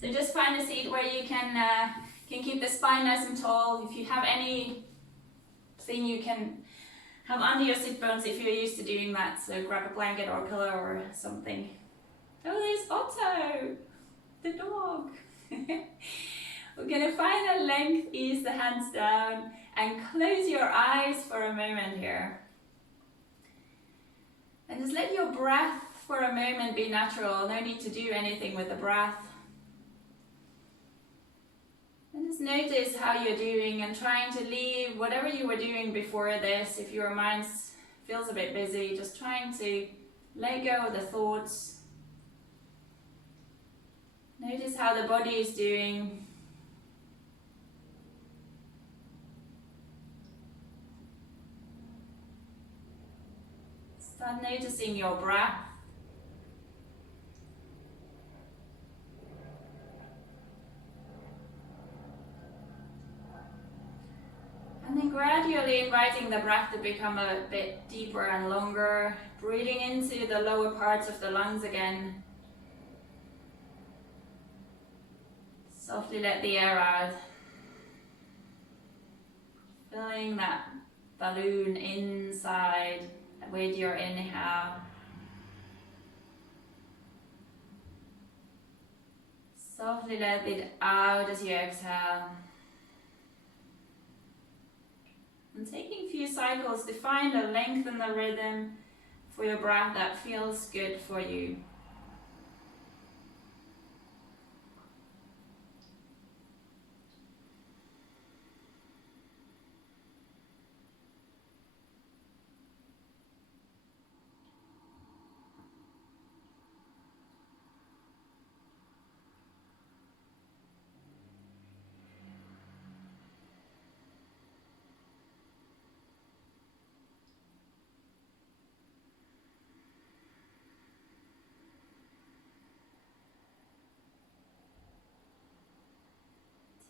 So just find a seat where you can keep the spine nice and tall. If you have anything you can have under your sit bones if you're used to doing that, so grab a blanket or a pillow or something. Oh, there's Otto, the dog. We're gonna find a length, ease the hands down, and close your eyes for a moment here. And just let your breath for a moment be natural. No need to do anything with the breath. And just notice how you're doing and trying to leave whatever you were doing before this. If your mind feels a bit busy, just trying to let go of the thoughts. Notice how the body is doing. Start noticing your breath. And then gradually inviting the breath to become a bit deeper and longer, breathing into the lower parts of the lungs again. Softly let the air out. Filling that balloon inside with your inhale. Softly let it out as you exhale. And taking a few cycles to find a length in the rhythm for your breath that feels good for you.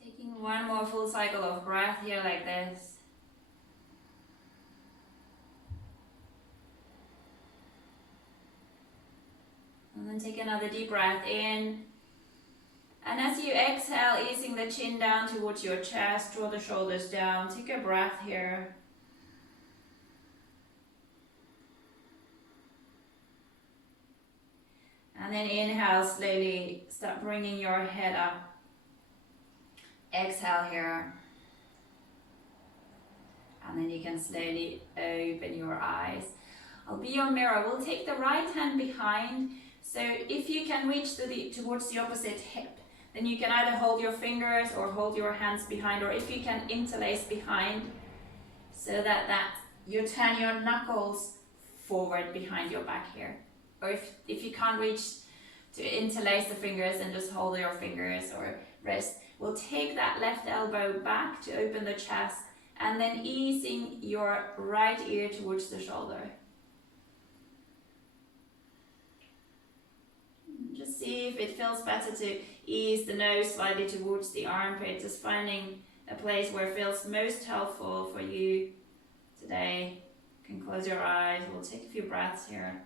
Taking one more full cycle of breath here like this. And then take another deep breath in. And as you exhale, easing the chin down towards your chest, draw the shoulders down. Take a breath here. And then inhale, slowly start bringing your head up. Exhale here. And then you can slowly open your eyes. I'll be your mirror. We'll take the right hand behind. So if you can reach towards the opposite hip, then you can either hold your fingers or hold your hands behind, or if you can interlace behind, so that you turn your knuckles forward behind your back here. Or if you can't reach to interlace the fingers, then just hold your fingers or wrist. We'll take that left elbow back to open the chest, and then easing your right ear towards the shoulder. Just see if it feels better to ease the nose slightly towards the armpit, just finding a place where it feels most helpful for you today. You can close your eyes. We'll take a few breaths here.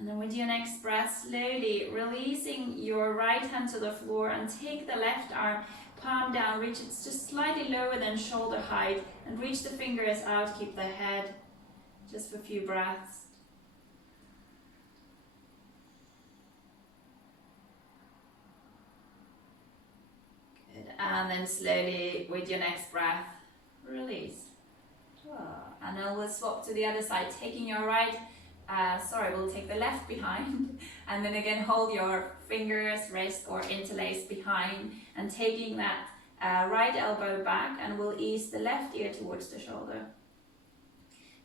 And then with your next breath, slowly releasing your right hand to the floor and take the left arm, palm down, reach it just slightly lower than shoulder height, and reach the fingers out, keep the head, just for a few breaths. Good, and then slowly with your next breath, release. And then we'll swap to the other side, taking your we'll take the left behind, and then again hold your fingers, wrist, or interlace behind, and taking that right elbow back, and we'll ease the left ear towards the shoulder.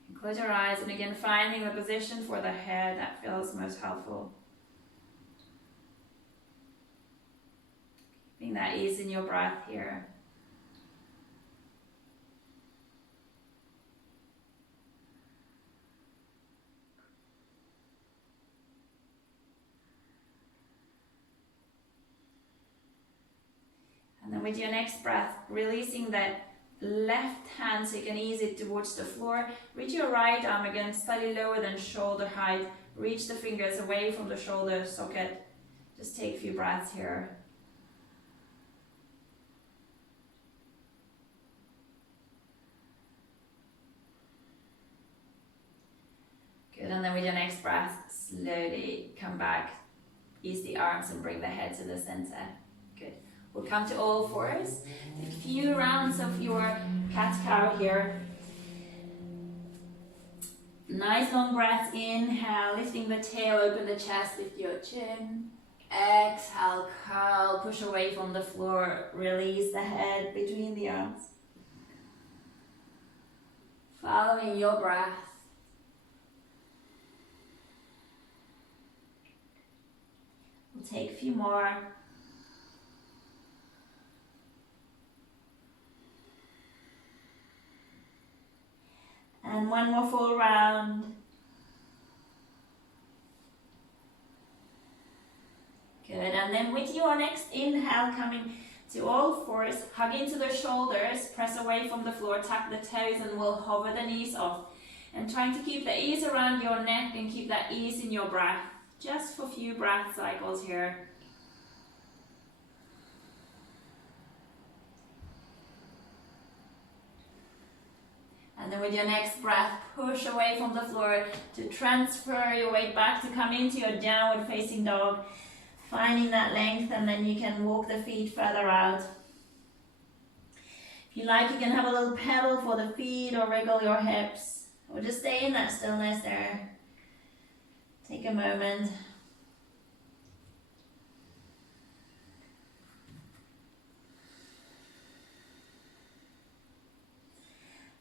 And close your eyes, and again finding the position for the head that feels most helpful. Keeping that ease in your breath here. And then with your next breath, releasing that left hand so you can ease it towards the floor. Reach your right arm again, slightly lower than shoulder height. Reach the fingers away from the shoulder socket. Just take a few breaths here. Good, and then with your next breath, slowly come back. Ease the arms and bring the head to the center. Good. We'll come to all fours. Take a few rounds of your cat-cow here. Nice long breath. Inhale, lifting the tail, open the chest, lift your chin. Exhale, curl, push away from the floor. Release the head between the arms. Following your breath. We'll take a few more. And one more full round. Good, and then with your next inhale, coming to all fours, hug into the shoulders, press away from the floor, tuck the toes, and we'll hover the knees off. And trying to keep the ease around your neck and keep that ease in your breath. Just for a few breath cycles here. And then with your next breath, push away from the floor to transfer your weight back to come into your downward facing dog. Finding that length, and then you can walk the feet further out. If you like, you can have a little pedal for the feet or wriggle your hips. Or just stay in that stillness there. Take a moment.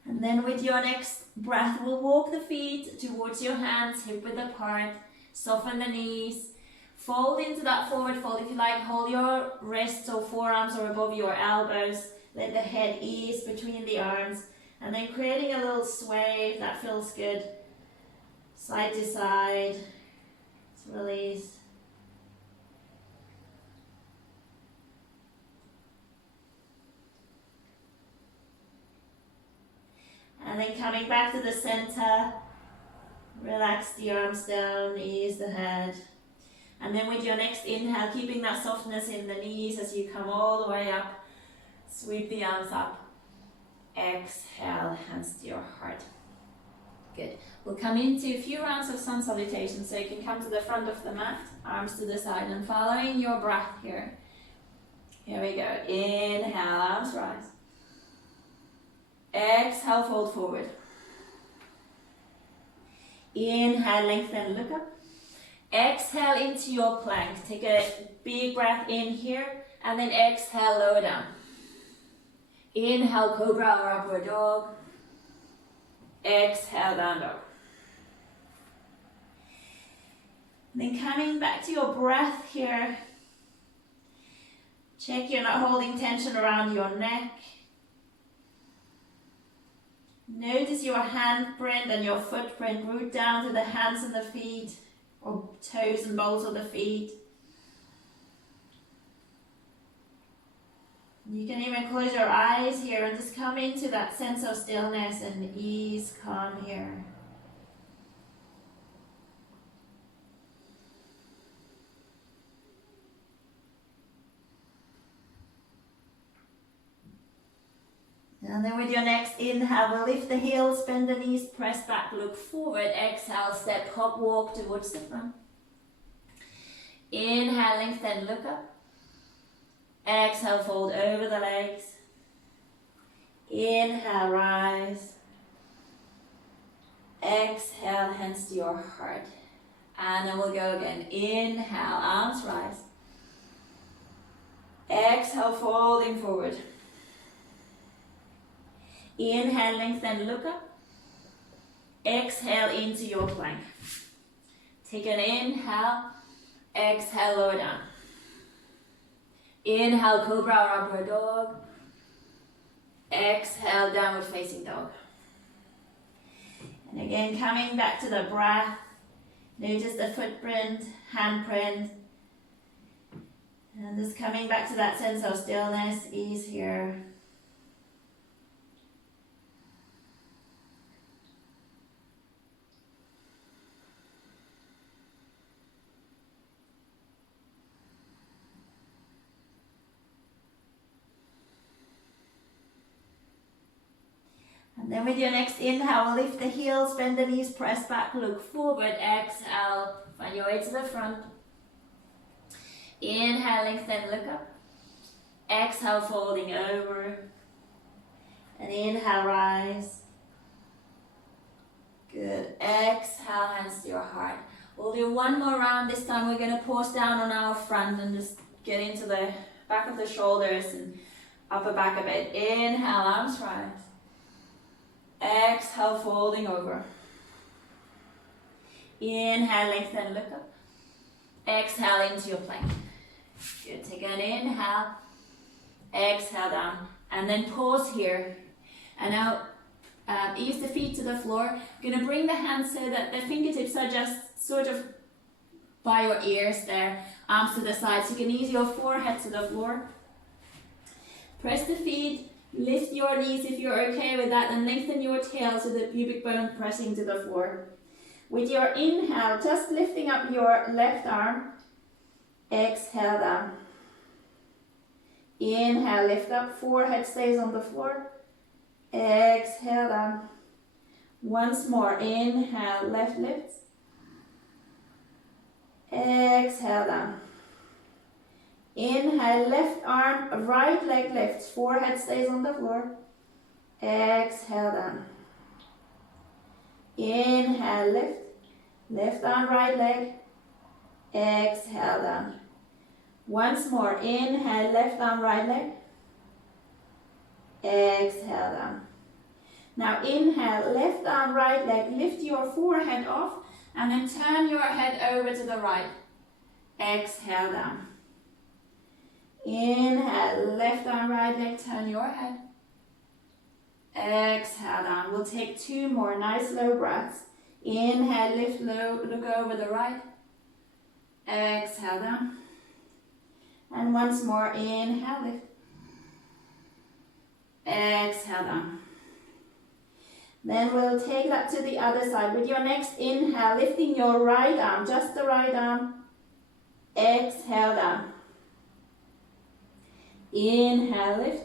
And then with your next breath, we'll walk the feet towards your hands, hip width apart. Soften the knees. Fold into that forward fold. If you like, hold your wrists or forearms or above your elbows. Let the head ease between the arms. And then creating a little sway if that feels good. Side to side. Release. And then coming back to the center. Relax the arms down, ease the head. And then with your next inhale, keeping that softness in the knees as you come all the way up. Sweep the arms up. Exhale, hands to your heart. Good. We'll come into a few rounds of sun salutation, so you can come to the front of the mat, arms to the side, and following your breath here. Here we go. Inhale, arms rise. Exhale, fold forward. Inhale, lengthen, look up. Exhale into your plank. Take a big breath in here, and then exhale, lower down. Inhale, cobra or upward dog. Exhale, down dog. Then coming back to your breath here. Check you're not holding tension around your neck. Notice your handprint and your footprint. Root down to the hands and the feet, or toes and balls of the feet. You can even close your eyes here and just come into that sense of stillness and ease, calm here. And then with your next inhale, we'll lift the heels, bend the knees, press back, look forward. Exhale, step, hop, walk towards the front. Inhale, lengthen, look up. Exhale, fold over the legs. Inhale, rise. Exhale, hands to your heart. And then we'll go again. Inhale, arms rise. Exhale, folding forward. Inhale, lengthen, look up. Exhale into your plank. Take an inhale. Exhale, lower down. Inhale, cobra or upward dog. Exhale, downward facing dog. And again, coming back to the breath. Notice the footprint, handprint. And just coming back to that sense of stillness, ease here. And then with your next inhale, lift the heels, bend the knees, press back, look forward. Exhale, find your way to the front. Inhale, lengthen, look up. Exhale, folding over. And inhale, rise. Good. Exhale, hands to your heart. We'll do one more round. This time we're going to pause down on our front and just get into the back of the shoulders and upper back a bit. Inhale, arms rise. Exhale, folding over. Inhale, lengthen, look up. Exhale into your plank. Good. Take an inhale. Exhale down. And then pause here. And now ease the feet to the floor. You're going to bring the hands so that the fingertips are just sort of by your ears there. Arms to the side. So you can ease your forehead to the floor. Press the feet. Lift your knees if you're okay with that, and lengthen your tail so the pubic bone pressing to the floor. With your inhale, just lifting up your left arm. Exhale down. Inhale, lift up, forehead stays on the floor. Exhale down. Once more, inhale, left lifts. Exhale down. Inhale, left arm, right leg lifts, forehead stays on the floor. Exhale down. Inhale, lift, left arm, right leg. Exhale down. Once more, inhale, left arm, right leg. Exhale down. Now inhale, left arm, right leg, lift your forehead off and then turn your head over to the right. Exhale down. Inhale, left arm, right leg, turn your head. Exhale down. We'll take two more nice low breaths. Inhale, lift low, look over the right. Exhale down. And once more, inhale, lift. Exhale down. Then we'll take that to the other side. With your next inhale, lifting your right arm, just the right arm. Exhale down. Inhale, lift.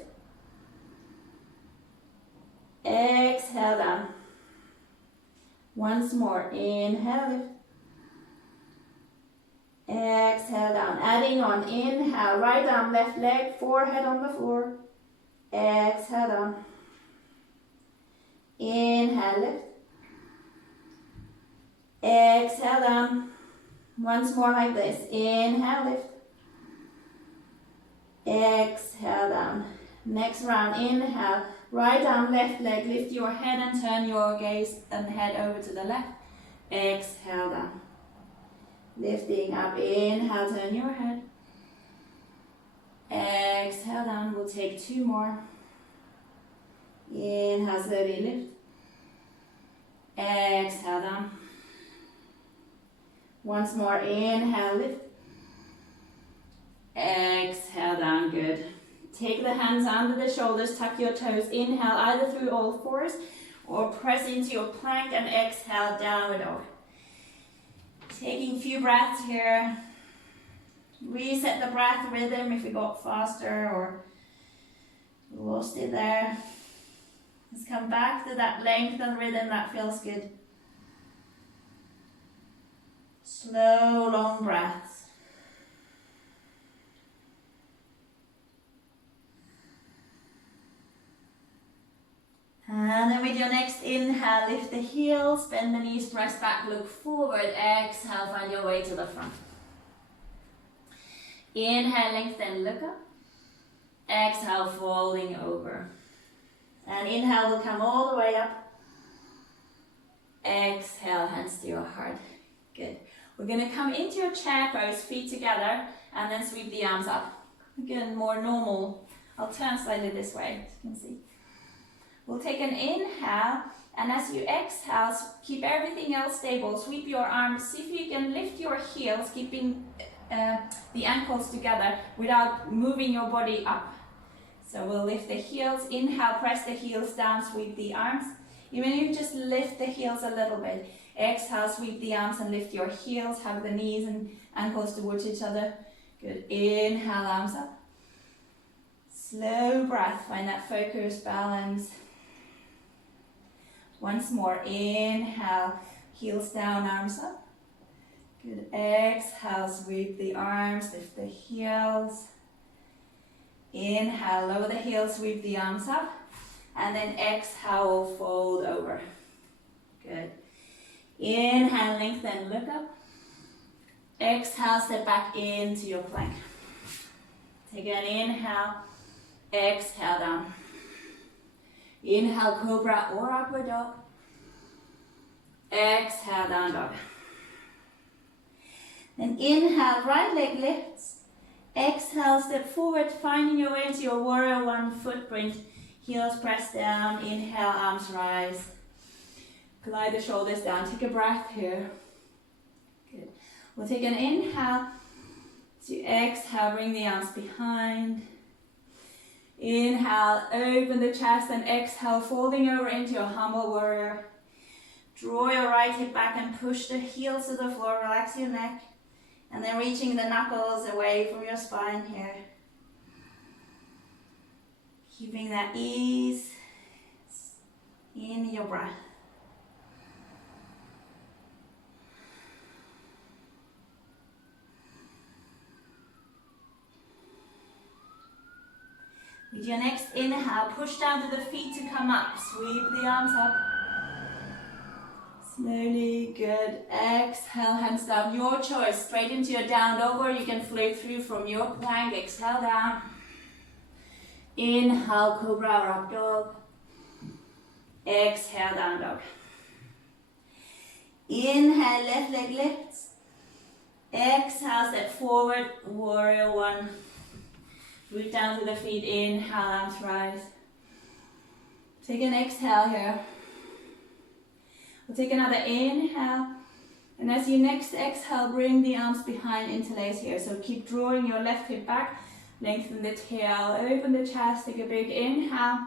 Exhale down. Once more, inhale, lift. Exhale down. Adding on, inhale, right arm, left leg, forehead on the floor. Exhale down. Inhale, lift. Exhale down. Once more like this. Inhale, lift. Exhale down. Next round, inhale, right arm, left leg, lift your head and turn your gaze and head over to the left. Exhale down. Lifting up, inhale, turn your head. Exhale down, we'll take two more. Inhale, slowly lift. Exhale down. Once more, inhale, lift. Exhale down, good. Take the hands under the shoulders, tuck your toes, inhale either through all fours or press into your plank and exhale, downward dog. Taking a few breaths here. Reset the breath rhythm if we got faster or lost it there. Let's come back to that length and rhythm that feels good. Slow, long breaths. And then with your next inhale, lift the heels, bend the knees, press back, look forward. Exhale, find your way to the front. Inhale, lengthen, look up. Exhale, folding over. And inhale will come all the way up. Exhale, hands to your heart. Good. We're going to come into your chair pose, feet together, and then sweep the arms up. Again, more normal. I'll turn slightly this way, as you can see. We'll take an inhale, and as you exhale, keep everything else stable. Sweep your arms. See if you can lift your heels, keeping the ankles together without moving your body up. So we'll lift the heels, inhale, press the heels down, sweep the arms. Even if you just lift the heels a little bit. Exhale, sweep the arms and lift your heels, hug the knees and ankles towards each other. Good, inhale, arms up. Slow breath, find that focus, balance. Once more, inhale, heels down, arms up. Good, exhale, sweep the arms, lift the heels. Inhale, lower the heels, sweep the arms up. And then exhale, fold over. Good. Inhale, lengthen, look up. Exhale, step back into your plank. Take an inhale, exhale down. Inhale, cobra or upward dog. Exhale, down dog. Then inhale, right leg lifts. Exhale, step forward, finding your way into your warrior one footprint. Heels press down, inhale, arms rise. Glide the shoulders down, take a breath here. Good. We'll take an inhale to exhale, bring the arms behind. Inhale, open the chest and exhale, folding over into your humble warrior. Draw your right hip back and push the heels to the floor, relax your neck. And then reaching the knuckles away from your spine here. Keeping that ease in your breath. With your next inhale, push down to the feet to come up. Sweep the arms up. Slowly, good. Exhale, hands down. Your choice. Straight into your down dog, or you can float through from your plank. Exhale down. Inhale, cobra or up dog. Exhale, down dog. Inhale, left leg lifts. Exhale, step forward, warrior one. Root down to the feet, inhale, arms rise. Take an exhale here. We'll take another inhale. And as you next exhale, bring the arms behind, interlace here. So keep drawing your left hip back. Lengthen the tail, open the chest, take a big inhale.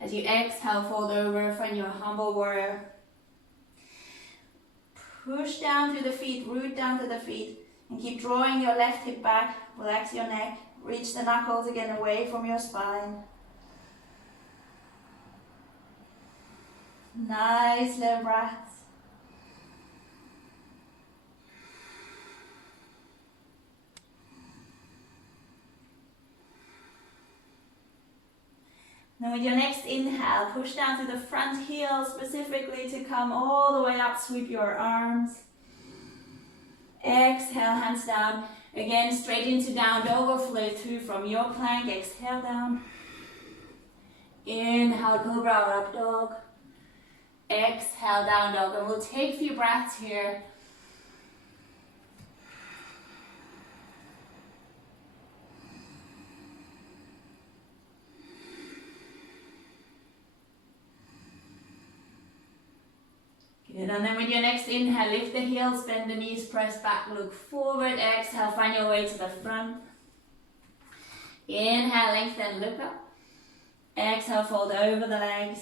As you exhale, fold over, find your humble warrior. Push down to the feet, root down to the feet. And keep drawing your left hip back, relax your neck. Reach the knuckles again away from your spine. Nice slow breaths. Now with your next inhale, push down to the front heel specifically to come all the way up, sweep your arms. Exhale, hands down. Again, straight into down dog or float through from your plank. Exhale down. Inhale, cobra or up dog. Exhale, down dog. And we'll take a few breaths here. Good, and then with your next inhale, lift the heels, bend the knees, press back, look forward. Exhale, find your way to the front. Inhale, lengthen, look up. Exhale, fold over the legs.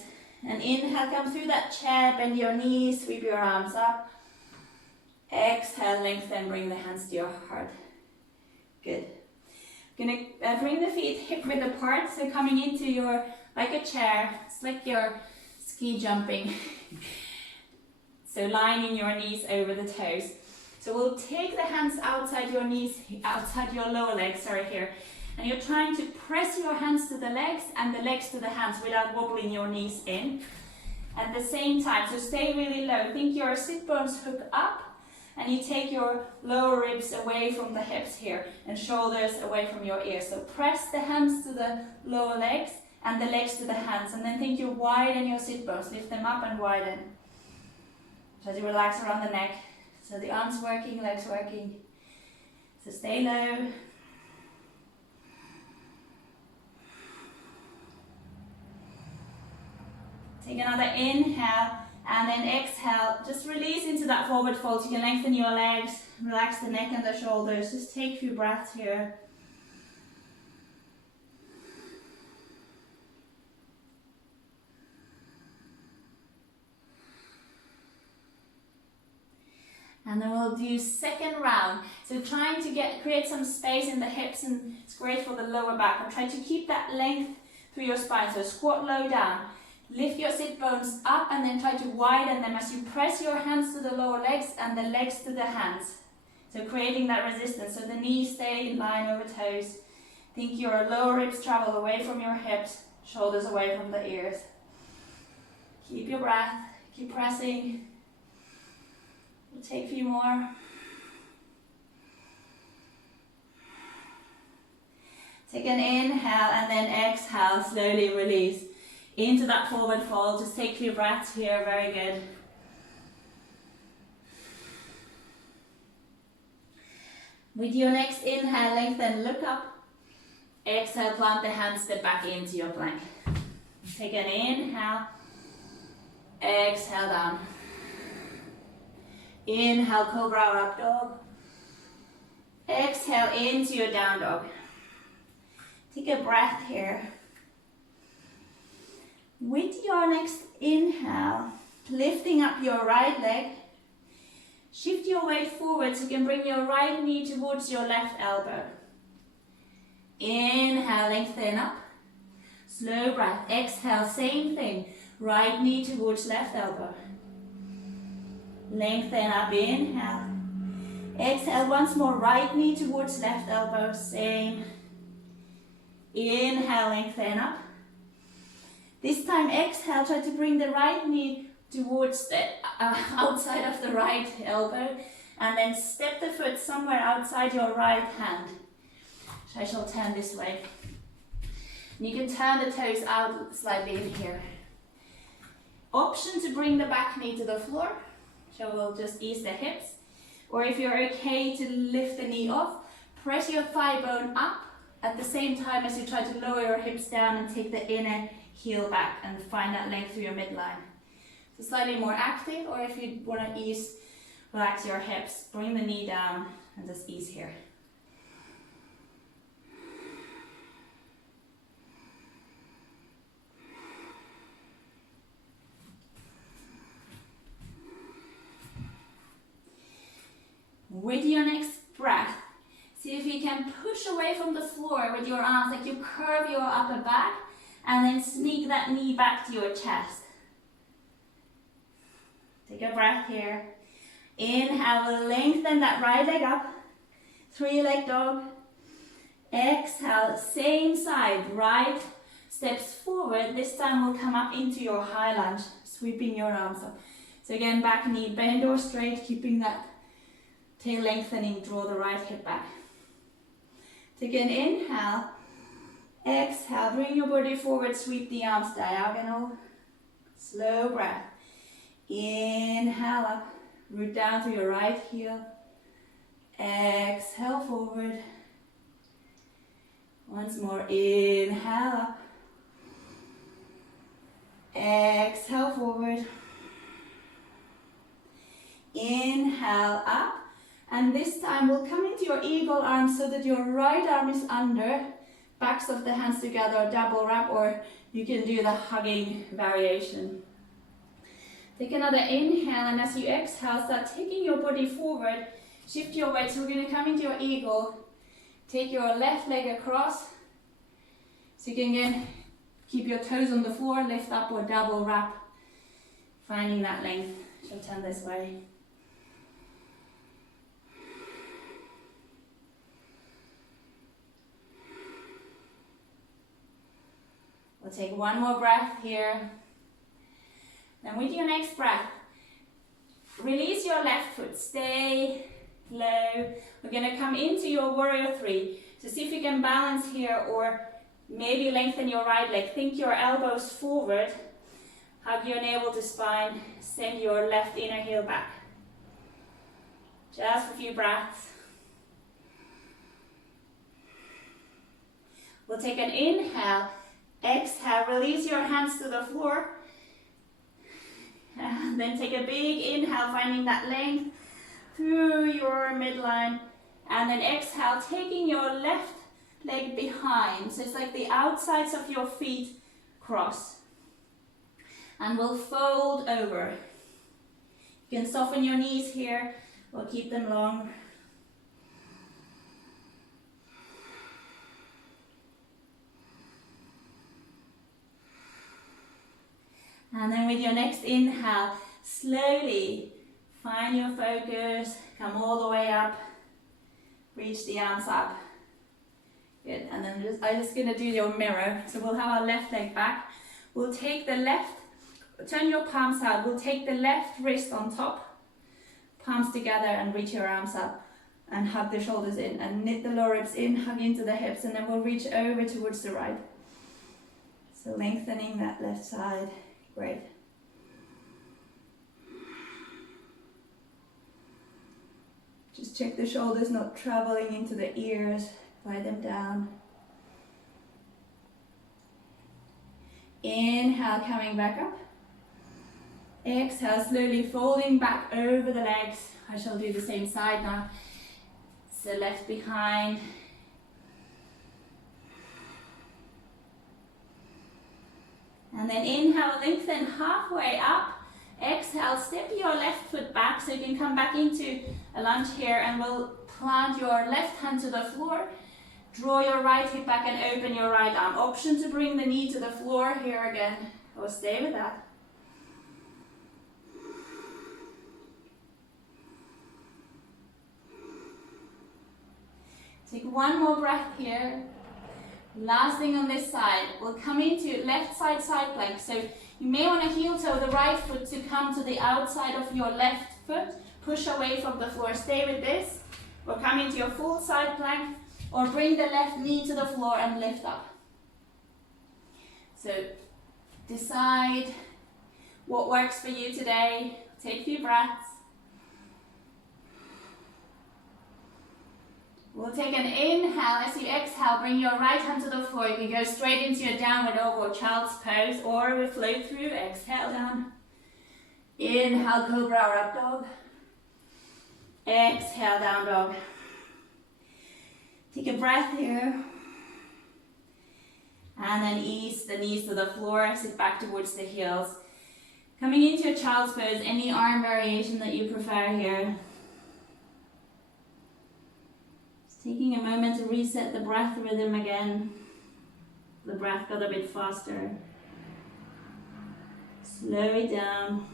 And inhale, come through that chair, bend your knees, sweep your arms up. Exhale, lengthen, bring the hands to your heart. Good. Gonna bring the feet hip width apart, so coming into your, like a chair, it's like you're ski jumping. So lining your knees over the toes. So we'll take the hands outside your knees, outside your lower legs, sorry, here. And you're trying to press your hands to the legs and the legs to the hands without wobbling your knees in. At the same time, so stay really low. Think your sit bones hook up and you take your lower ribs away from the hips here and shoulders away from your ears. So press the hands to the lower legs and the legs to the hands. And then think you widen your sit bones, lift them up and widen. So as you relax around the neck, so the arms working, legs working. So stay low. Take another inhale, And then exhale, just release into that forward fold. You can lengthen your legs, relax the neck and the shoulders. Just take a few breaths here. And then we'll do second round. So trying to create some space in the hips, and it's great for the lower back. And try to keep that length through your spine. So squat low down. Lift your sit bones up and then try to widen them as you press your hands to the lower legs and the legs to the hands. So creating that resistance. So the knees stay in line over toes. Think your lower ribs travel away from your hips, shoulders away from the ears. Keep your breath. Keep pressing. We'll take a few more. Take an inhale and then exhale, slowly release into that forward fold. Just take a few breaths here, very good. With your next inhale, lengthen, look up. Exhale, plant the hands, step back into your plank. Take an inhale, exhale down. Inhale, cobra or up dog. Exhale into your down dog. Take a breath here. With your next inhale, lifting up your right leg, shift your weight forward so you can bring your right knee towards your left elbow. Inhale, lengthen up. Slow breath. Exhale, same thing. Right knee towards left elbow. Lengthen up, inhale. Exhale once more, right knee towards left elbow, same. Inhale, lengthen up. This time exhale, try to bring the right knee towards the outside of the right elbow and then step the foot somewhere outside your right hand. So I shall turn this way. And you can turn the toes out slightly in here. Option to bring the back knee to the floor. So we'll just ease the hips. Or if you're okay to lift the knee off, press your thigh bone up at the same time as you try to lower your hips down and take the inner heel back and find that length through your midline. So slightly more active, or if you want to ease, relax your hips, bring the knee down and just ease here. With your next breath, see if you can push away from the floor with your arms, like you curve your upper back and then sneak that knee back to your chest. Take a breath here. Inhale, lengthen that right leg up. 3-leg dog. Exhale, same side, right steps forward. This time we'll come up into your high lunge, sweeping your arms up. So again, back knee bend or straight, keeping that tail lengthening, draw the right hip back. Take an inhale, exhale, bring your body forward, sweep the arms diagonal, slow breath. Inhale up, root down through your right heel, exhale forward. Once more, inhale up, exhale forward, inhale up. And this time we'll come into your eagle arm so that your right arm is under, backs of the hands together, double wrap, or you can do the hugging variation. Take another inhale, and as you exhale, start taking your body forward, shift your weight. So we're going to come into your eagle, take your left leg across, so you can again keep your toes on the floor, lift up or double wrap, finding that length. She'll turn this way. We'll take one more breath here. Then with your next breath, release your left foot, stay low. We're going to come into your warrior 3. So see if you can balance here, or maybe lengthen your right leg. Think your elbows forward, hug your navel to spine, send your left inner heel back. Just a few breaths. We'll take an inhale. Exhale, release your hands to the floor And then take a big inhale, finding that length through your midline. And then exhale, taking your left leg behind. So it's like the outsides of your feet cross. And we'll fold over. You can soften your knees here. We'll keep them long. And then with your next inhale, slowly find your focus, come all the way up, reach the arms up. Good, and then I'm just gonna do your mirror. So we'll have our left leg back. We'll take the left, turn your palms out. We'll take the left wrist on top, palms together, and reach your arms up and hug the shoulders in and knit the lower ribs in, hug into the hips, and then we'll reach over towards the right. So lengthening that left side. Great. Just check the shoulders not traveling into the ears. Glide them down. Inhale, coming back up. Exhale, slowly folding back over the legs. I shall do the same side now. So left behind. And then inhale, lengthen halfway up. Exhale, step your left foot back so you can come back into a lunge here, and we'll plant your left hand to the floor. Draw your right hip back and open your right arm. Option to bring the knee to the floor here again, or stay with that. Take one more breath here. Last thing on this side, we'll come into left side side plank. So you may want to heel toe the right foot to come to the outside of your left foot. Push away from the floor. Stay with this. Or come into your full side plank. Or bring the left knee to the floor and lift up. So decide what works for you today. Take a few breaths. We'll take an inhale. As you exhale, bring your right hand to the floor. You can go straight into your downward dog or child's pose, or we float through. Exhale down. Inhale, cobra or up dog. Exhale, down dog. Take a breath here. And then ease the knees to the floor. Sit back towards the heels. Coming into a child's pose, any arm variation that you prefer here. Taking a moment to reset the breath rhythm again. The breath got a bit faster. Slow it down.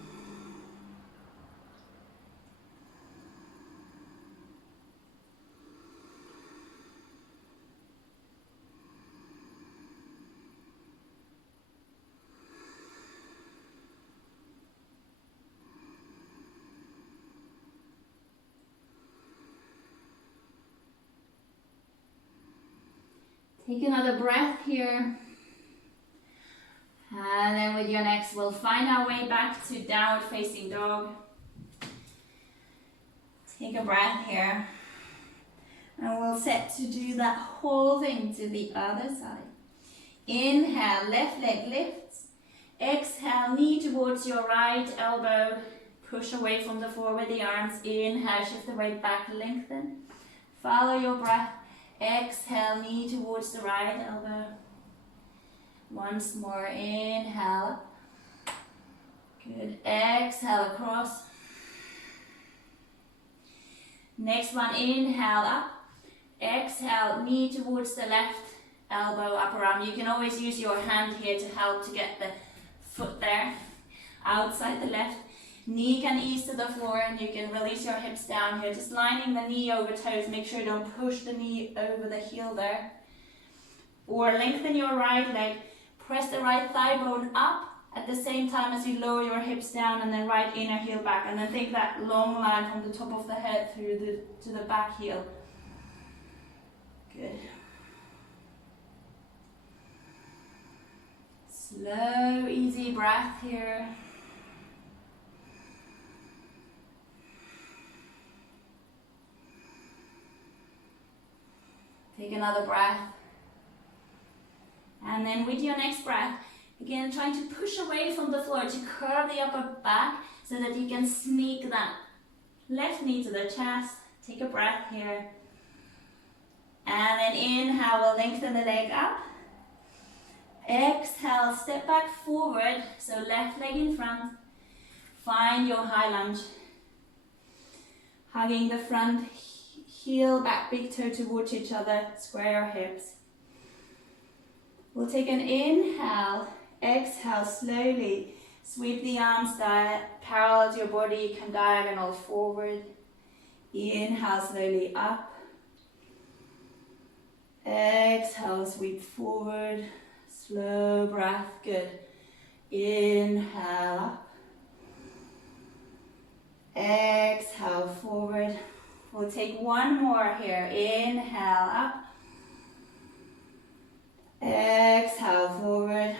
Take another breath here. And then with your next, we'll find our way back to downward facing dog. Take a breath here. And we'll set to do that whole thing to the other side. Inhale, left leg lifts. Exhale, knee towards your right elbow. Push away from the floor with the arms. Inhale, shift the weight back, lengthen. Follow your breath. Exhale, knee towards the right elbow. Once more, inhale. Good, exhale across. Next one, inhale up. Exhale, knee towards the left elbow, upper arm. You can always use your hand here to help to get the foot there. Outside the left. Knee can ease to the floor, and you can release your hips down here. Just lining the knee over toes. Make sure you don't push the knee over the heel there. Or lengthen your right leg. Press the right thigh bone up at the same time as you lower your hips down, and then right inner heel back. And then take that long line from the top of the head through to the back heel. Good. Slow, easy breath here. Take another breath. And then with your next breath, Again, trying to push away from the floor to curve the upper back so that you can sneak that left knee to the chest. Take a breath here. And then inhale, we'll lengthen the leg up. Exhale, step back forward, so left leg in front. Find your high lunge. Hugging the front heel, back big toe towards each other, square your hips. We'll take an inhale, exhale slowly. Sweep the arms parallel to your body, you can diagonal forward. Inhale slowly up. Exhale, sweep forward. Slow breath, good. Inhale up. Exhale forward. We'll take one more here. Inhale up. Exhale forward.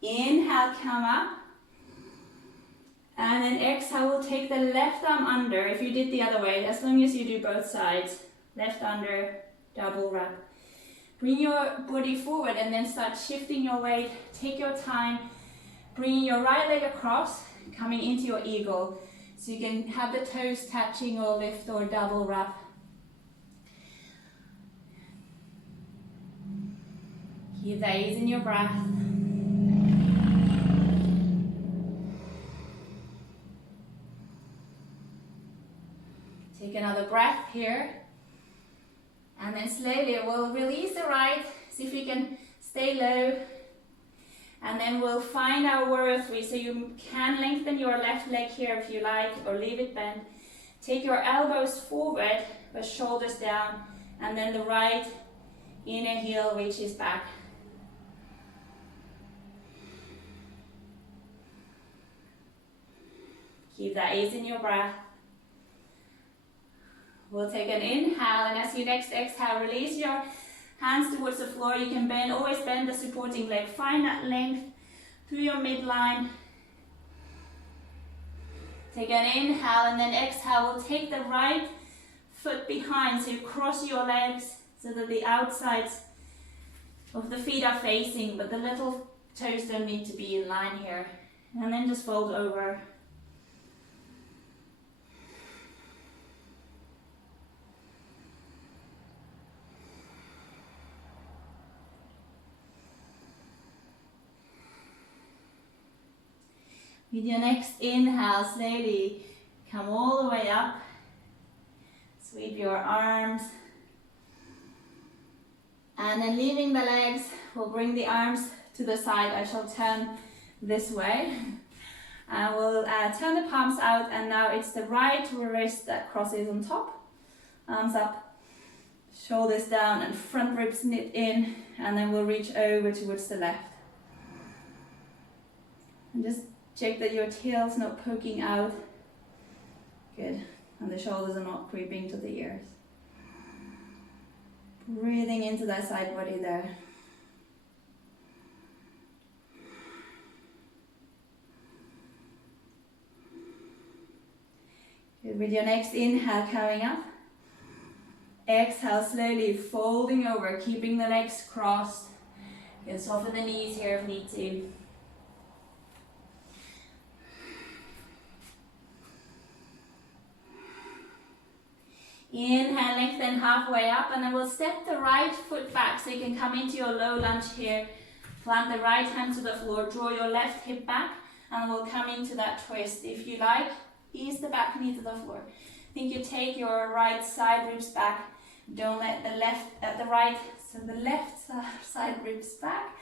Inhale, come up. And then exhale, we'll take the left arm under. If you did the other way, as long as you do both sides. Left under, double wrap. Bring your body forward and then start shifting your weight. Take your time. Bringing your right leg across, coming into your eagle. So you can have the toes touching or lift or double wrap. Keep the ease in your breath. Take another breath here. And then slowly we'll release the right. See if you can stay low. And then we'll find our warrior three. So you can lengthen your left leg here if you like, or leave it bent. Take your elbows forward, but shoulders down. And then the right inner heel reaches back. Keep that ease in your breath. We'll take an inhale, and as you next exhale, release your hands towards the floor. You can bend, always bend the supporting leg. Find that length through your midline. Take an inhale, and then exhale. We'll take the right foot behind, so you cross your legs so that the outsides of the feet are facing, but the little toes don't need to be in line here. And then just fold over. With your next inhale, slowly come all the way up. Sweep your arms. And then leaving the legs, we'll bring the arms to the side. I shall turn this way. And we'll turn the palms out, and now it's the right wrist that crosses on top. Arms up, shoulders down, and front ribs knit in. And then we'll reach over towards the left. And just check that your tail's not poking out. Good. And the shoulders are not creeping to the ears. Breathing into that side body there. Good. With your next inhale coming up. Exhale slowly, folding over, keeping the legs crossed. You can soften the knees here if need to. Inhale, lengthen halfway up, and then we'll step the right foot back so you can come into your low lunge here. Plant the right hand to the floor, draw your left hip back, and we'll come into that twist. If you like, ease the back knee to the floor. I think you take your right side ribs back. Don't let the left side ribs back,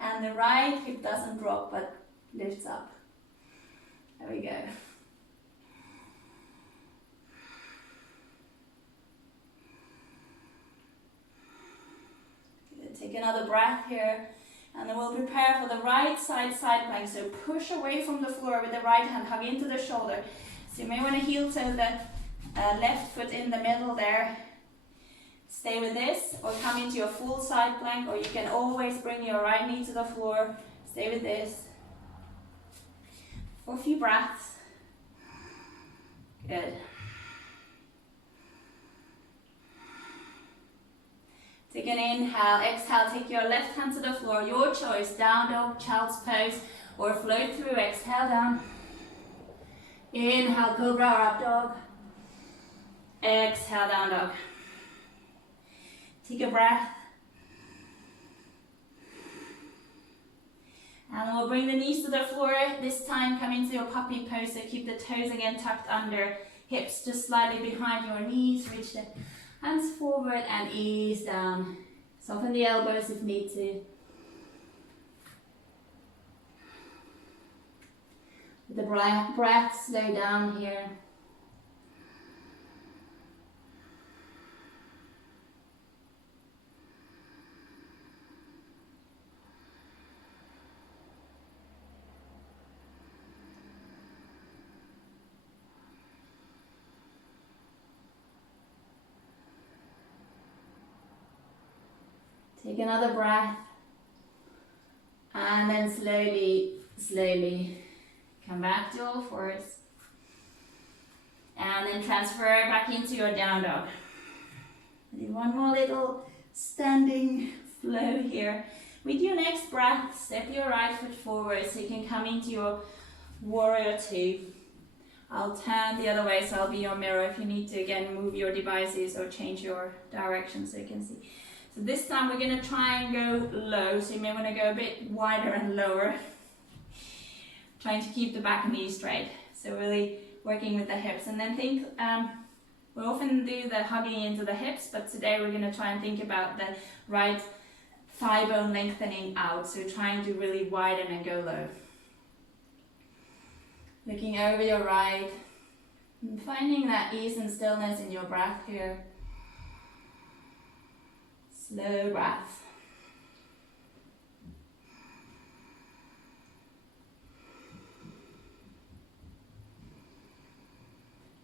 and the right hip doesn't drop but lifts up. There we go. Take another breath here, and then we'll prepare for the right side plank. So push away from the floor with the right hand, hug into the shoulder. So you may want to heel toe the left foot in the middle there. Stay with this, or come into your full side plank, or you can always bring your right knee to the floor. Stay with this for a few breaths. Good. Take an inhale, exhale, take your left hand to the floor, your choice, down dog, child's pose, or float through, exhale down. Inhale, cobra or up dog. Exhale, down dog. Take a breath. And we'll bring the knees to the floor. This time come into your puppy pose, so keep the toes again tucked under, hips just slightly behind your knees, reach the hands forward and ease down. Soften the elbows if need to. With the breath, slow down here. Take another breath, and then slowly come back to all fours, and then transfer back into your down dog. Do one more little standing flow here. With your next breath, step your right foot forward so you can come into your warrior two. I'll turn the other way, so I'll be your mirror if you need to again move your devices or change your direction so you can see. So this time we're going to try and go low, so you may want to go a bit wider and lower. Trying to keep the back knee straight, so really working with the hips. And then think, we often do the hugging into the hips, but today we're going to try and think about the right thigh bone lengthening out, so trying to really widen and go low. Looking over your right, and finding that ease and stillness in your breath here. Slow breath.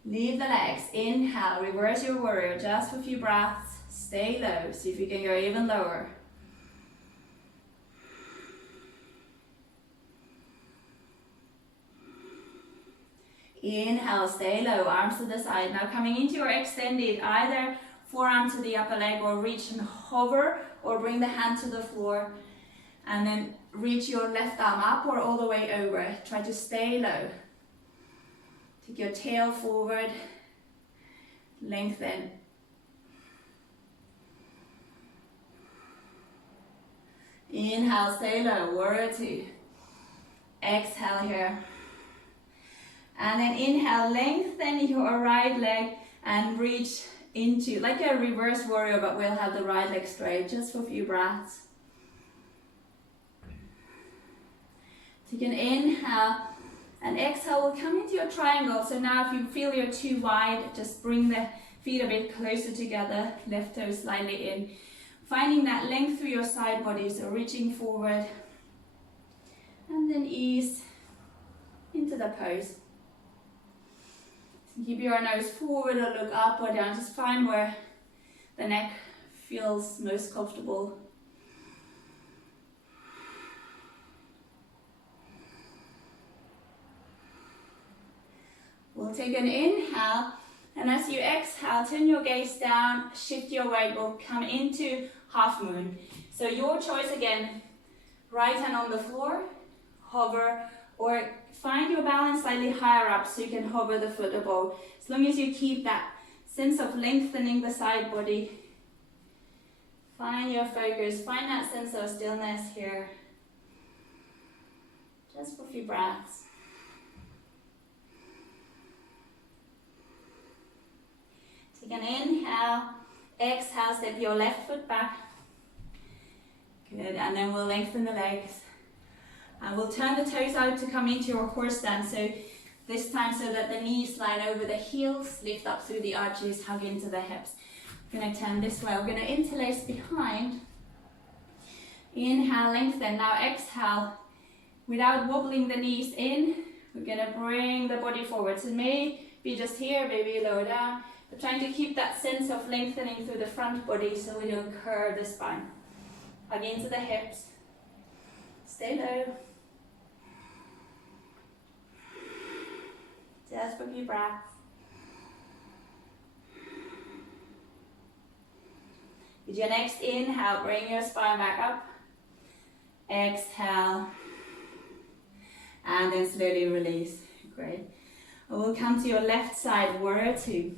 Leave the legs. Inhale, reverse your warrior just for a few breaths. Stay low. See if you can go even lower. Inhale, stay low, arms to the side. Now coming into your extended, either forearm to the upper leg or reach and hover, or bring the hand to the floor and then reach your left arm up or all the way over. Try to stay low. Take your tail forward, lengthen. Inhale, stay low, warrior two. Exhale here. And then inhale, lengthen your right leg and reach into like a reverse warrior, but we'll have the right leg straight just for a few breaths. Take an inhale and exhale, we'll come into your triangle. So now if you feel you're too wide, just bring the feet a bit closer together, left toe slightly in. Finding that length through your side body, so reaching forward and then ease into the pose. Keep your nose forward or look up or down. Just find where the neck feels most comfortable. We'll take an inhale, and as you exhale, turn your gaze down, shift your weight. We'll come into half moon. So your choice again, right hand on the floor, hover, or find your balance slightly higher up so you can hover the foot above. As long as you keep that sense of lengthening the side body. Find your focus, find that sense of stillness here. Just for a few breaths. Take an inhale, exhale, step your left foot back. Good, and then we'll lengthen the legs. And we'll turn the toes out to come into your horse stance. So this time so that the knees slide over the heels, lift up through the arches, hug into the hips. We're going to turn this way. We're going to interlace behind. Inhale, lengthen. Now exhale. Without wobbling the knees in, we're going to bring the body forward. So maybe just here, maybe lower down. But trying to keep that sense of lengthening through the front body so we don't curve the spine. Hug into the hips. Stay low. Just for a few breaths. With your next inhale, bring your spine back up. Exhale. And then slowly release. Great. We'll come to your left side, warrior two.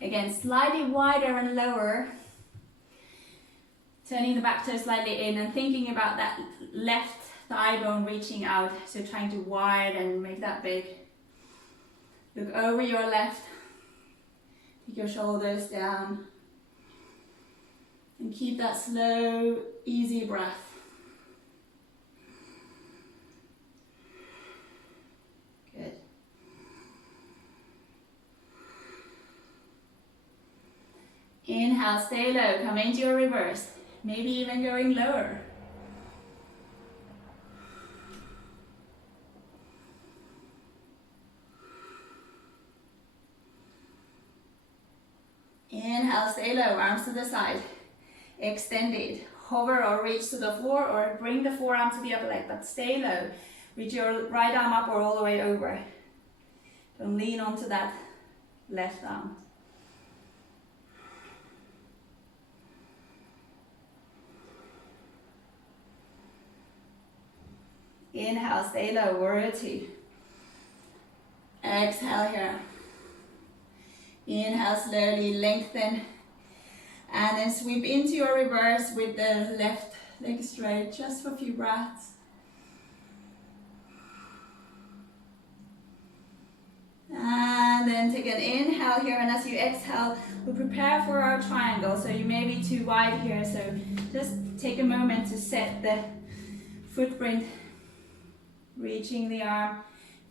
Again, slightly wider and lower. Turning the back toe slightly in and thinking about that left thigh bone reaching out. So trying to widen and make that big. Look over your left. Take your shoulders down. And keep that slow, easy breath. Good. Inhale, stay low, come into your reverse. Maybe even going lower. Inhale, stay low, arms to the side. Extended. Hover or reach to the floor or bring the forearm to the upper leg, but stay low. Reach your right arm up or all the way over. Don't lean onto that left arm. Inhale, stay low, warrior two. Exhale here. Inhale, slowly lengthen. And then sweep into your reverse with the left leg straight, just for a few breaths. And then take an inhale here, and as you exhale, we prepare for our triangle. So you may be too wide here, so just take a moment to set the footprint, reaching the arm.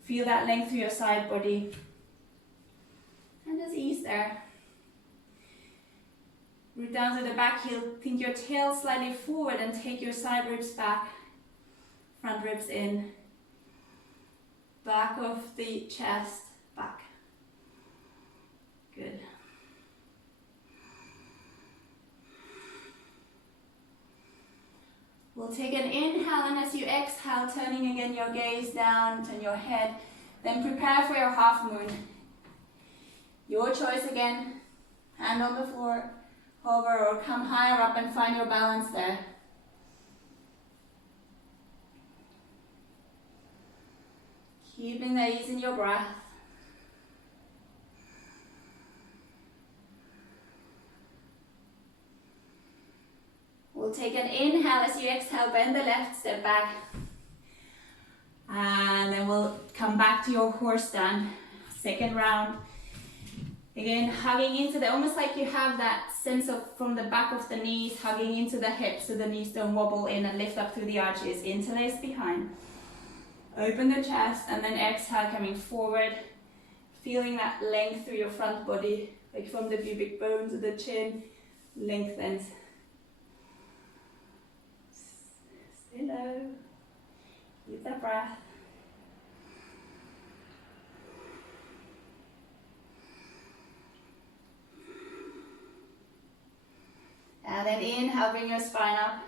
Feel that length through your side body. And just ease there. Root down to the back heel, think your tail slightly forward and take your side ribs back. Front ribs in. Back of the chest, back. Good. We'll take an inhale, and as you exhale, turning again your gaze down, turn your head, then prepare for your half moon. Your choice again, hand on the floor, hover or come higher up and find your balance there. Keeping the ease in your breath. We'll take an inhale, as you exhale, bend the left, step back. And then we'll come back to your horse stand, second round. Again, hugging into the, almost like you have that sense of from the back of the knees, hugging into the hips so the knees don't wobble in and lift up through the arches, interlace behind. Open the chest and then exhale, coming forward, feeling that length through your front body, like from the pubic bone to the chin, lengthens. Stay low, keep that breath. And then inhale, bring your spine up.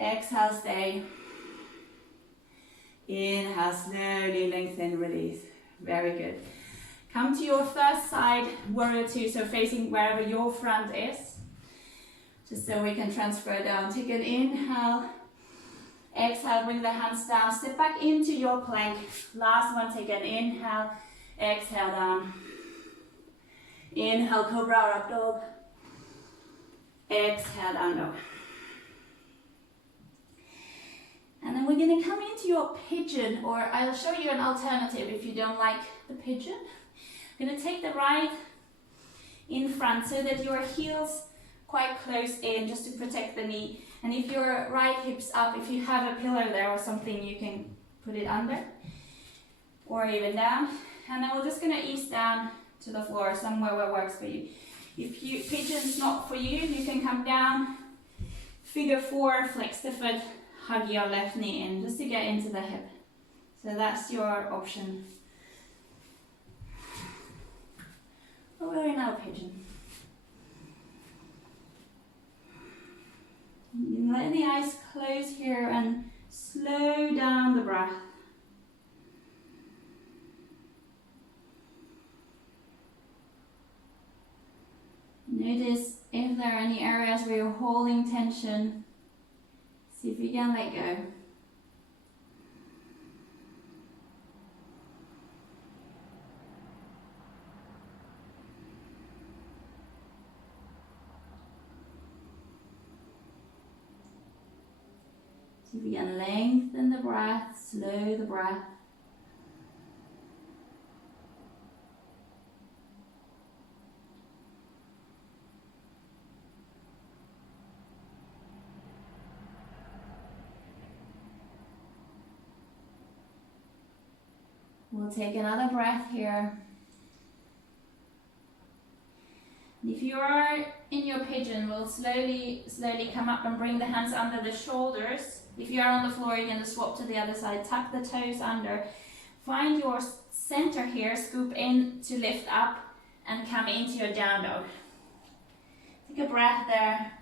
Exhale, stay. Inhale, slowly lengthen, release. Very good. Come to your first side, warrior two, so facing wherever your front is. Just so we can transfer down. Take an inhale. Exhale, bring the hands down. Step back into your plank. Last one, take an inhale. Exhale down. Inhale, cobra or up dog. Exhale down low. And then we're going to come into your pigeon, or I'll show you an alternative if you don't like the pigeon. I'm going to take the right in front so that your heel's quite close in, just to protect the knee. And if your right hip's up, if you have a pillow there or something, you can put it under or even down. And then we're just going to ease down to the floor, somewhere where works for you. If pigeon's not for you, you can come down, figure four, flex the foot, hug your left knee in, just to get into the hip. So that's your option. Oh, we're in our pigeon. You let the eyes close here and slow down the breath. Notice if there are any areas where you're holding tension. See if you can let go. See if you can lengthen the breath, slow the breath. We'll take another breath here. And if you are in your pigeon, we'll slowly come up and bring the hands under the shoulders. If you are on the floor, you're going to swap to the other side. Tuck the toes under. Find your center here, scoop in to lift up and come into your down dog. Take a breath there.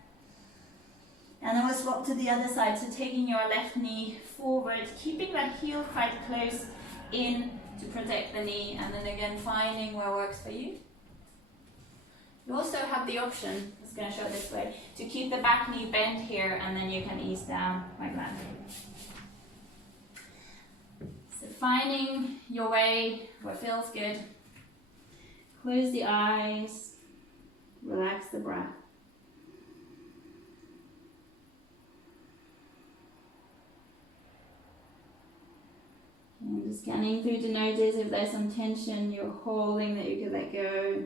And then we'll swap to the other side. So taking your left knee forward, keeping that heel quite close in to protect the knee, and then again finding where works for you. You also have the option, I'm just going to show this way, to keep the back knee bent here, and then you can ease down like that. So finding your way where feels good. Close the eyes, relax the breath. And just scanning through to notice if there's some tension you're holding that you could let go.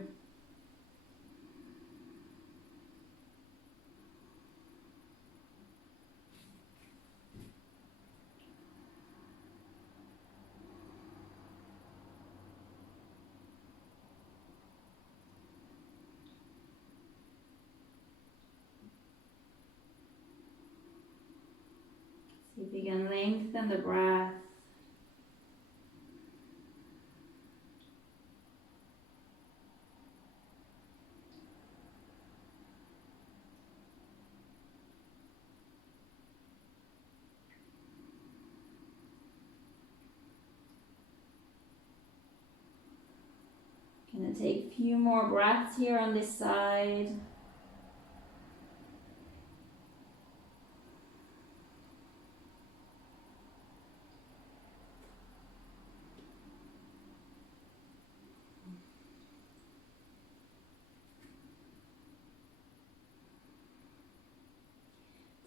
See if you can lengthen the breath. Gonna take a few more breaths here on this side.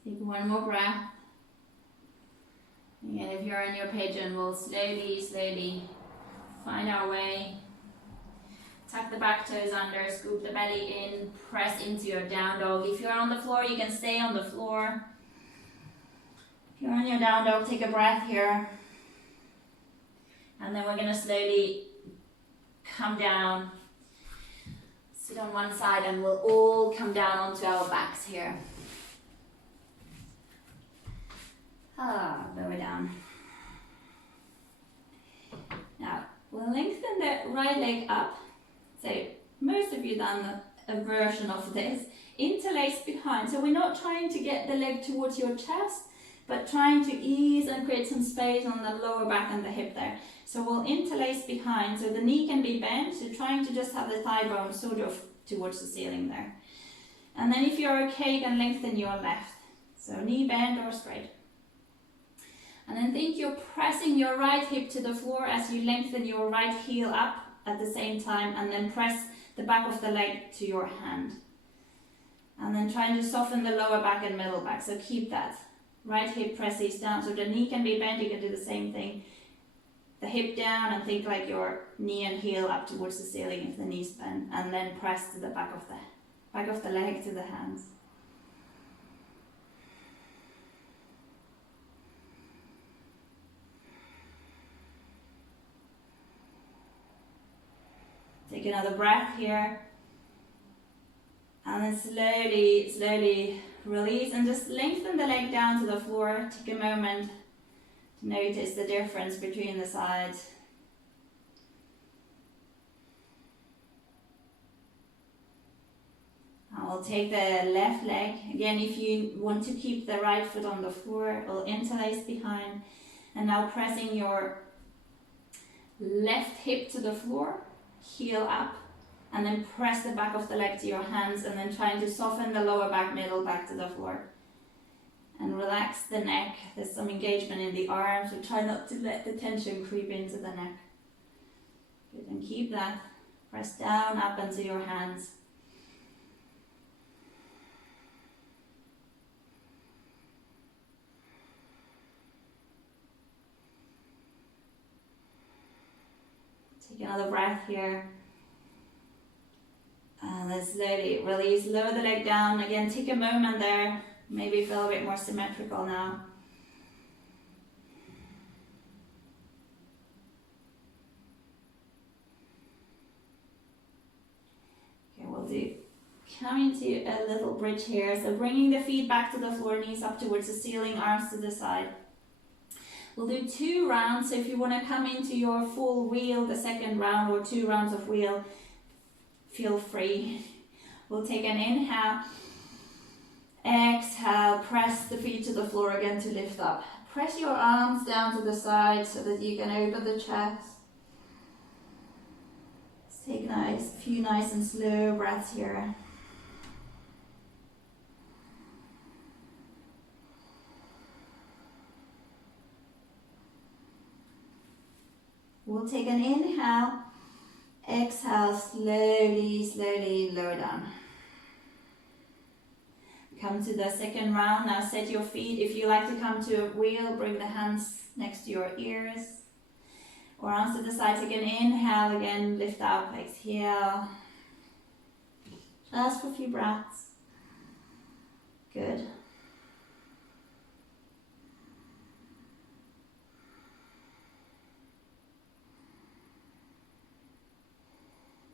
Take one more breath. Again, if you're in your pigeon, we'll slowly find our way. Tuck the back toes under, scoop the belly in, press into your down dog. If you're on the floor, you can stay on the floor. If you're on your down dog, take a breath here. And then we're going to slowly come down. Sit on one side and we'll all come down onto our backs here. Lower down. Now, we'll lengthen the right leg up. So, most of you done a version of this. Interlace behind. So we're not trying to get the leg towards your chest, but trying to ease and create some space on the lower back and the hip there. So we'll interlace behind, so the knee can be bent, so trying to just have the thigh bone sort of towards the ceiling there. And then if you're okay, you can lengthen your left. So knee bent or straight. And then think you're pressing your right hip to the floor as you lengthen your right heel up at the same time, and then press the back of the leg to your hand. And then trying to soften the lower back and middle back. So keep that. Right hip presses down, so the knee can be bent, you can do the same thing. The hip down and think like your knee and heel up towards the ceiling if the knee's bent, and then press to the back of the leg to the hands. Take another breath here. And then slowly release and just lengthen the leg down to the floor. Take a moment to notice the difference between the sides. I will take the left leg. Again, if you want to keep the right foot on the floor, we'll interlace behind. And now pressing your left hip to the floor, heel up, and then press the back of the leg to your hands, and then trying to soften the lower back, middle back to the floor. And relax the neck. There's some engagement in the arms, so try not to let the tension creep into the neck. Good, and keep that. Press down, up into your hands. Take another breath here. And then slowly release, lower the leg down. Again, take a moment there. Maybe feel a bit more symmetrical now. Okay, we'll do come into a little bridge here. So bringing the feet back to the floor, knees up towards the ceiling, arms to the side. We'll do 2 rounds. So if you want to come into your full wheel, the second round, or 2 rounds of wheel, feel free. We'll take an inhale. Exhale, press the feet to the floor again to lift up. Press your arms down to the side so that you can open the chest. Let's take a few nice and slow breaths here. We'll take an inhale. Exhale, slowly lower down. Come to the second round. Now set your feet. If you like to come to a wheel, bring the hands next to your ears. Or arms to the side. Take an inhale again, lift up, exhale. Just for a few breaths. Good.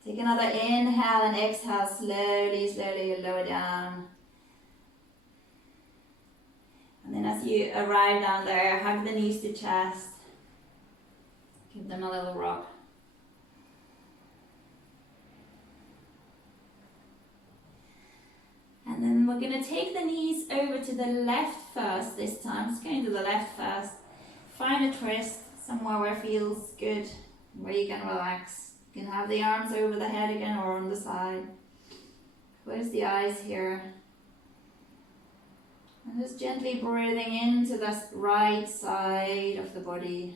Take another inhale and exhale, slowly lower down. And then as you arrive down there, hug the knees to chest. Give them a little rock. And then we're going to take the knees over to the left first this time. Just going to the left first. Find a twist somewhere where it feels good, where you can relax. You can have the arms over the head again or on the side. Close the eyes here. And just gently breathing into the right side of the body.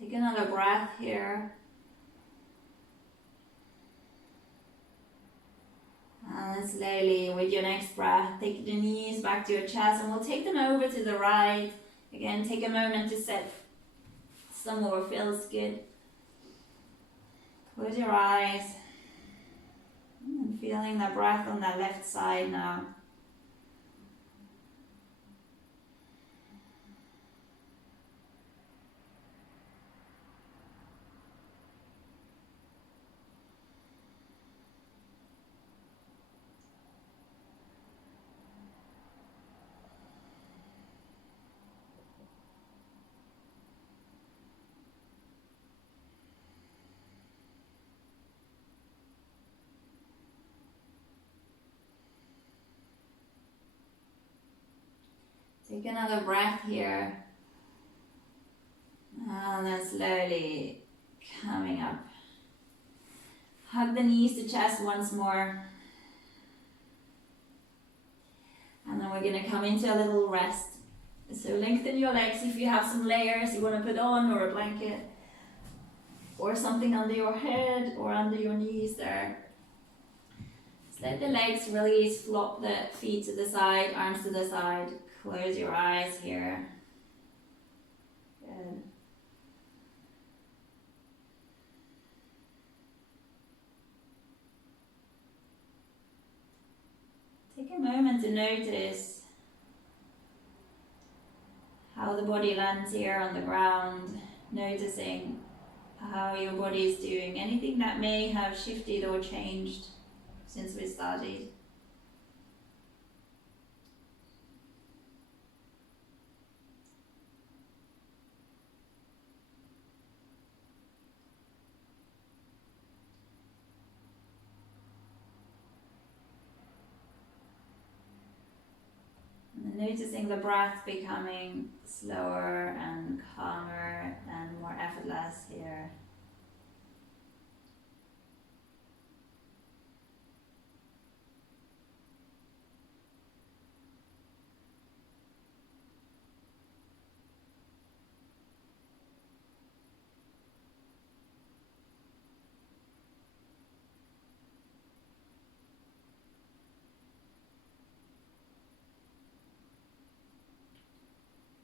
Take another breath here. And slowly, with your next breath, take the knees back to your chest, and we'll take them over to the right. Again, take a moment to set somewhere where it feels good. Close your eyes. And feeling the breath on that left side now. Take another breath here. And then slowly coming up. Hug the knees to chest once more. And then we're going to come into a little rest. So lengthen your legs if you have some layers you want to put on, or a blanket, or something under your head or under your knees there. Just let the legs release, flop the feet to the side, arms to the side. Close your eyes here. Good. Take a moment to notice how the body lands here on the ground, noticing how your body is doing, anything that may have shifted or changed since we started. noticing the breath becoming slower and calmer and more effortless here.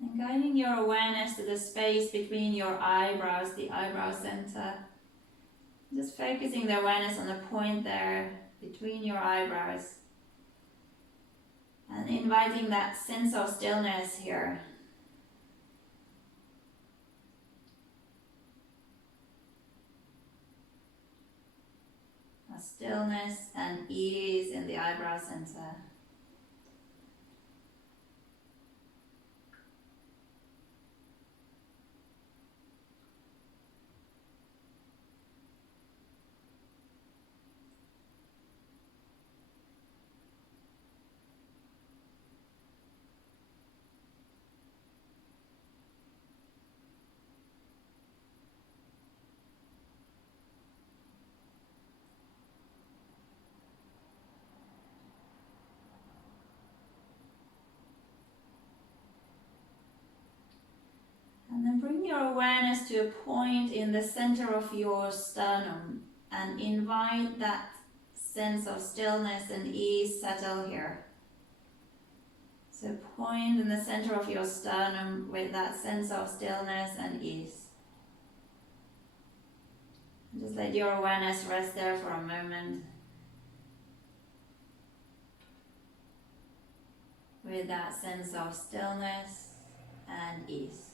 And guiding your awareness to the space between your eyebrows, the eyebrow center. Just focusing the awareness on the point there between your eyebrows. And inviting that sense of stillness here. A stillness and ease in the eyebrow center. And then bring your awareness to a point in the center of your sternum and invite that sense of stillness and ease settle here. So point in the center of your sternum with that sense of stillness and ease. And just let your awareness rest there for a moment. With that sense of stillness and ease.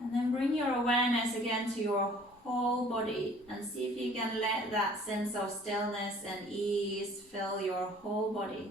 And then bring your awareness again to your whole body and see if you can let that sense of stillness and ease fill your whole body.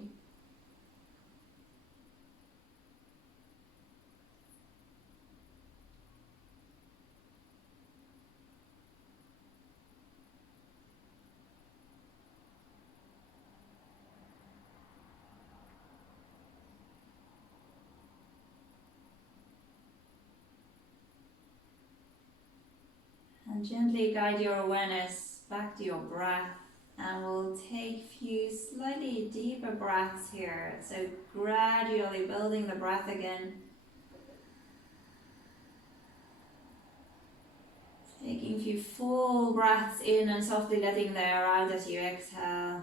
And gently guide your awareness back to your breath, and we'll take a few slightly deeper breaths here. So gradually building the breath again. Taking a few full breaths in and softly letting the air out as you exhale. A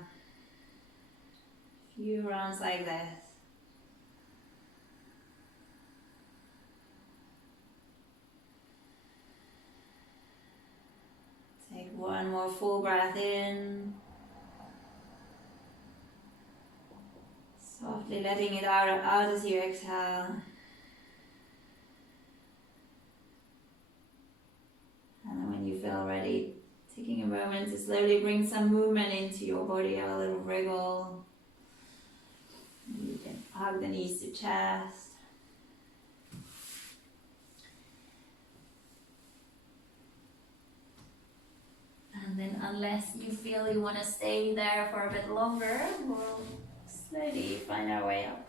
few rounds like this. Take one more full breath in. Softly letting it out as you exhale. And then when you feel ready, taking a moment to slowly bring some movement into your body, a little wriggle. You can hug the knees to chest. And then unless you feel you want to stay there for a bit longer, we'll slowly find our way up.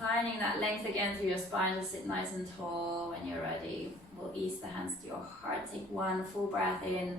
Finding that length again through your spine to sit nice and tall when you're ready. We'll ease the hands to your heart. Take one full breath in.